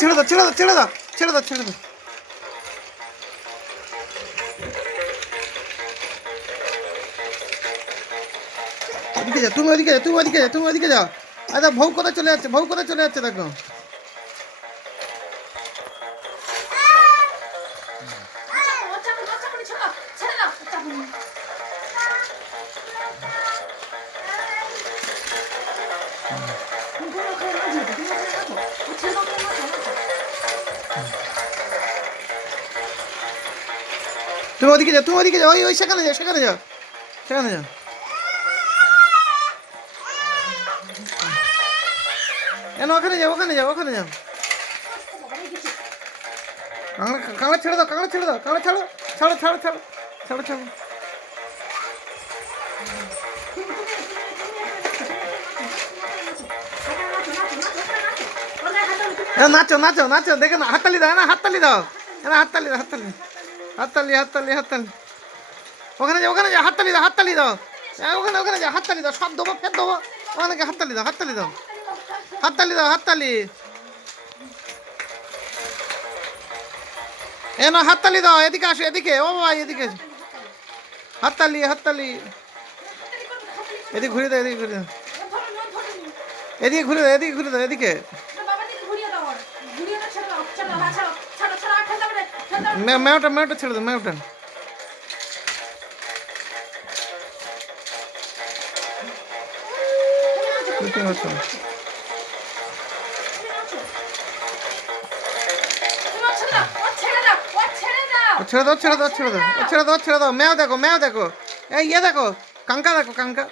ছেড়ে দাও ছেড়ে দাও ছেড়ে দাও ছেড়ে দাও ছেড়ে দাও। ওদিকে যাও, তুমি ওদিকে যাও, তুমি ওদিকে যাও, তুমি ওদিকে যাও। আচ্ছা ভৌ কোথায় চলে যাচ্ছে, ভৌ কোথায় চলে যাচ্ছে দেখো। তুমি ওদিকে যাও, তুমি ওদিকে যাও, ওই ওই সেখানে যাও, সেখানে যাও, সেখানে যাও। কেন ওখানে যাও, ওখানে যাও, ওখানে যাও। কাঁকড়া কাঁকড়া ছেড়ে দাও, কাঁকড়া ছেড়ে দাও, কাঁকড়া ছাড়ো, ছাড়ো ছাড়ো ছাড়ো ছাড়ো ছাড়ো। নাচো নাচো নাচো, দেখে না, হাততালি দাও না, হাততালি দাও না, হাততালি দাও, হাততালি হাততালি হাততালি হাততালি। ওখানে যাও, ওখানে যাও, হাততালি দাও, হাততালি দাও। ওখানে ওখানে যাও, হাততালি দাও, সব দেবো ফের দেবো। ওখানে হাততালি দাও, হাততালি দাও, হাততালি দাও, হাততালি। এ না, হাততালি দাও, এদিকে আসো, এদিকে, ও ভাই এদিকে হাততালি হাততালি। এদিকে ঘুরে দাও, এদিকে ঘুরে দাও, এদিকে ঘুরে দাও, এদিকে ঘুরে দাও, এদিকে। ম্যাওটা ম্যাওটা ছেড়ে দাও, ম্যাওটা। ছেড়ে দাও ছেড়ে দাও ছেড়ে দাও ছেড়ে দাও ছেড়ে দাও। ম্যাও দেখো, ম্যাও দেখো, এই ইয়ে দেখো, কাঙ্কা দেখো, কাঙ্কা।